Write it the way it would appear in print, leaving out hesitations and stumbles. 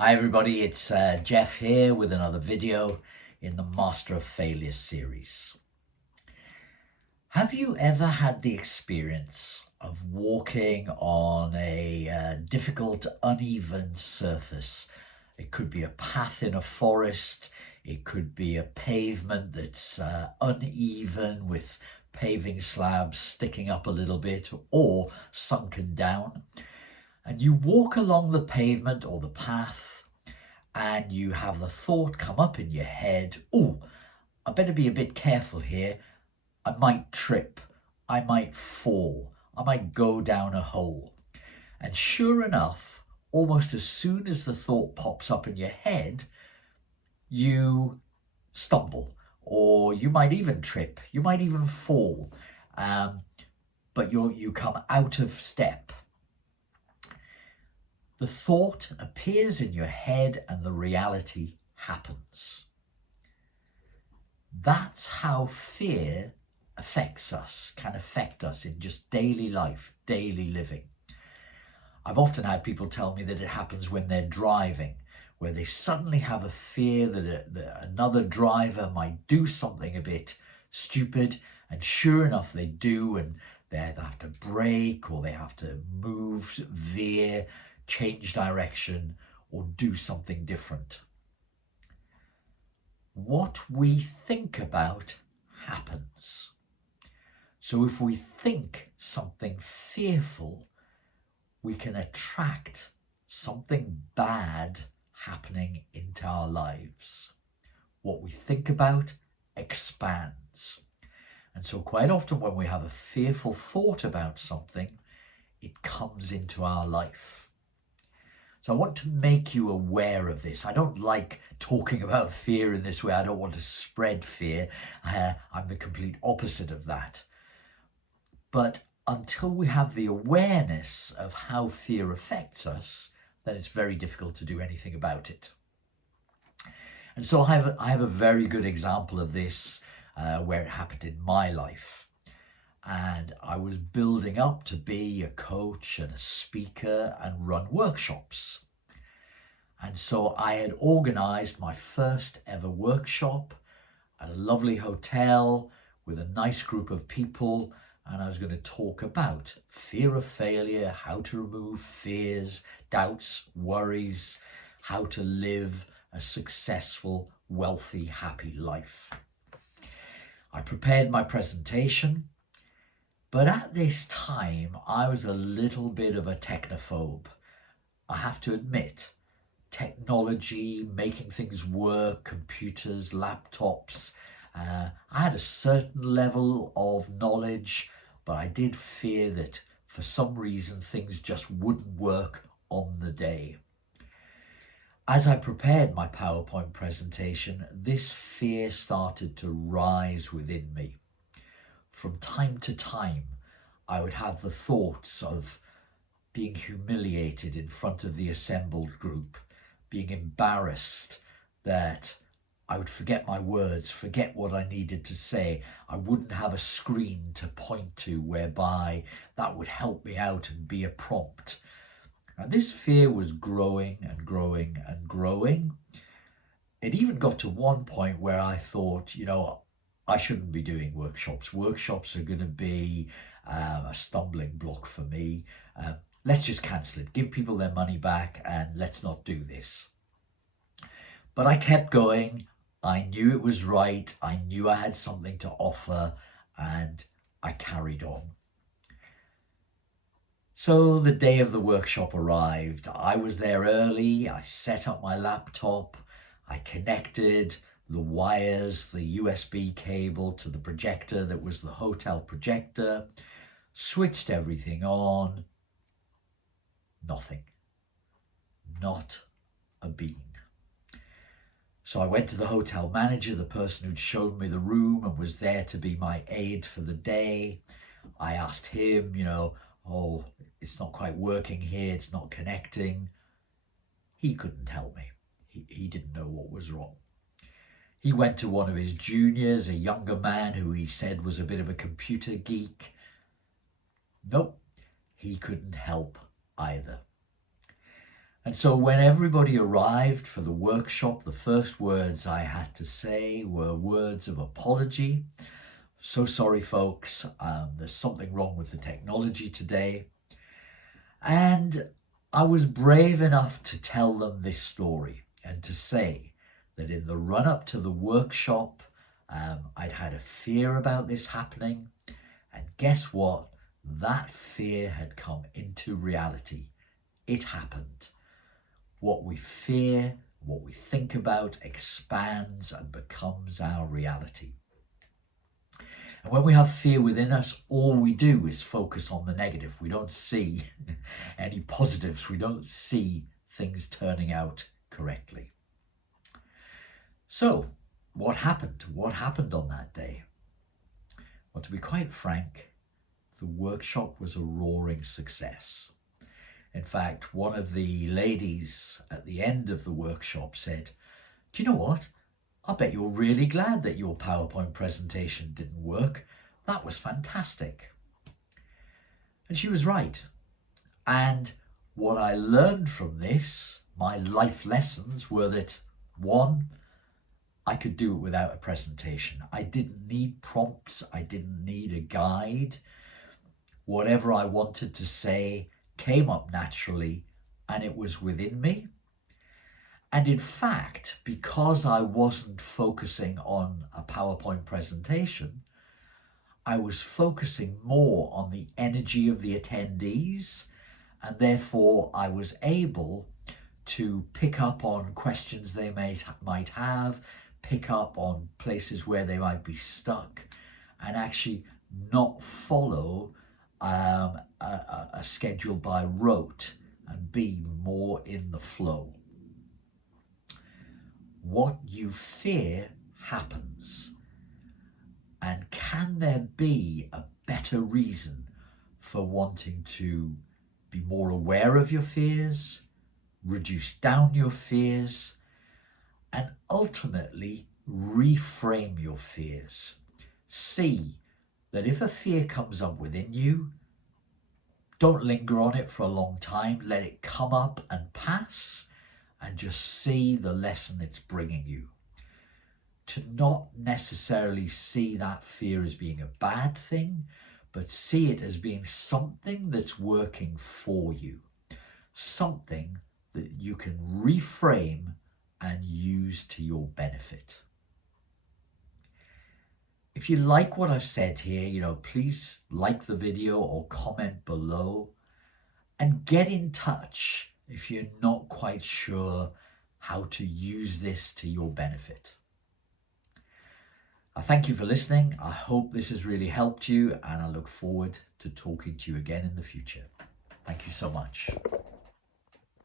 Hi everybody, it's Jeff here with another video in the Master of Failure series. Have you ever had the experience of walking on a difficult, uneven surface? It could be a path in a forest, it could be a pavement that's uneven with paving slabs sticking up a little bit or sunken down. And you walk along the pavement or the path and you have the thought come up in your head, oh, I better be a bit careful here. I might trip, I might fall, I might go down a hole. And sure enough, almost as soon as the thought pops up in your head, you stumble, or you might even trip, you might even fall, but you come out of step. The thought appears in your head and the reality happens. That's how fear affects us, can affect us in just daily life, daily living. I've often had people tell me that it happens when they're driving, where they suddenly have a fear that another driver might do something a bit stupid, and sure enough they do, and they either have to brake or they have to move, veer, change direction, or do something different. What we think about happens. So if we think something fearful, we can attract something bad happening into our lives. What we think about expands. And so quite often when we have a fearful thought about something, it comes into our life. So I want to make you aware of this. I don't like talking about fear in this way. I don't want to spread fear. I'm the complete opposite of that. But until we have the awareness of how fear affects us, then it's very difficult to do anything about it. And so I have a very good example of this where it happened in my life. And I was building up to be a coach and a speaker and run workshops. And so I had organized my first ever workshop at a lovely hotel with a nice group of people. And I was going to talk about fear of failure, how to remove fears, doubts, worries, how to live a successful, wealthy, happy life. I prepared my presentation. But at this time, I was a little bit of a technophobe. I have to admit, technology, making things work, computers, laptops. I had a certain level of knowledge, but I did fear that for some reason things just wouldn't work on the day. As I prepared my PowerPoint presentation, this fear started to rise within me. From time to time, I would have the thoughts of being humiliated in front of the assembled group, being embarrassed that I would forget my words, forget what I needed to say. I wouldn't have a screen to point to whereby that would help me out and be a prompt. And this fear was growing and growing and growing. It even got to one point where I thought, I shouldn't be doing workshops. Workshops are going to be a stumbling block for me. Let's just cancel it. Give people their money back and let's not do this. But I kept going. I knew it was right. I knew I had something to offer and I carried on. So the day of the workshop arrived. I was there early. I set up my laptop. I connected the wires, the USB cable to the projector that was the hotel projector, switched everything on, nothing, not a bean. So I went to the hotel manager, the person who'd shown me the room and was there to be my aide for the day. I asked him, oh, it's not quite working here, it's not connecting. He couldn't help me. He didn't know what was wrong. He went to one of his juniors, a younger man who he said was a bit of a computer geek. Nope, he couldn't help either. And so when everybody arrived for the workshop, the first words I had to say were words of apology. So sorry, folks. There's something wrong with the technology today. And I was brave enough to tell them this story and to say that in the run up to the workshop, I'd had a fear about this happening. And guess what? That fear had come into reality. It happened. What we fear, what we think about, expands and becomes our reality. And when we have fear within us, all we do is focus on the negative. We don't see any positives. We don't see things turning out correctly. So, what happened? What happened on that day? Well, to be quite frank, the workshop was a roaring success. In fact, one of the ladies at the end of the workshop said, "Do you know what? I bet you're really glad that your PowerPoint presentation didn't work. That was fantastic." And she was right. And what I learned from this, my life lessons, were that, one, I could do it without a presentation. I didn't need prompts. I didn't need a guide. Whatever I wanted to say came up naturally, and it was within me. And in fact, because I wasn't focusing on a PowerPoint presentation, I was focusing more on the energy of the attendees, and therefore I was able to pick up on questions they might have, pick up on places where they might be stuck, and actually not follow a schedule by rote and be more in the flow. What you fear happens. And can there be a better reason for wanting to be more aware of your fears, reduce down your fears, and ultimately reframe your fears? See that if a fear comes up within you, don't linger on it for a long time. Let it come up and pass, and just see the lesson it's bringing you. To not necessarily see that fear as being a bad thing, but see it as being something that's working for you, something that you can reframe and use to your benefit. If you like what I've said here, please like the video or comment below, and get in touch if you're not quite sure how to use this to your benefit. I thank you for listening. I hope this has really helped you, and I look forward to talking to you again in the future. Thank you so much.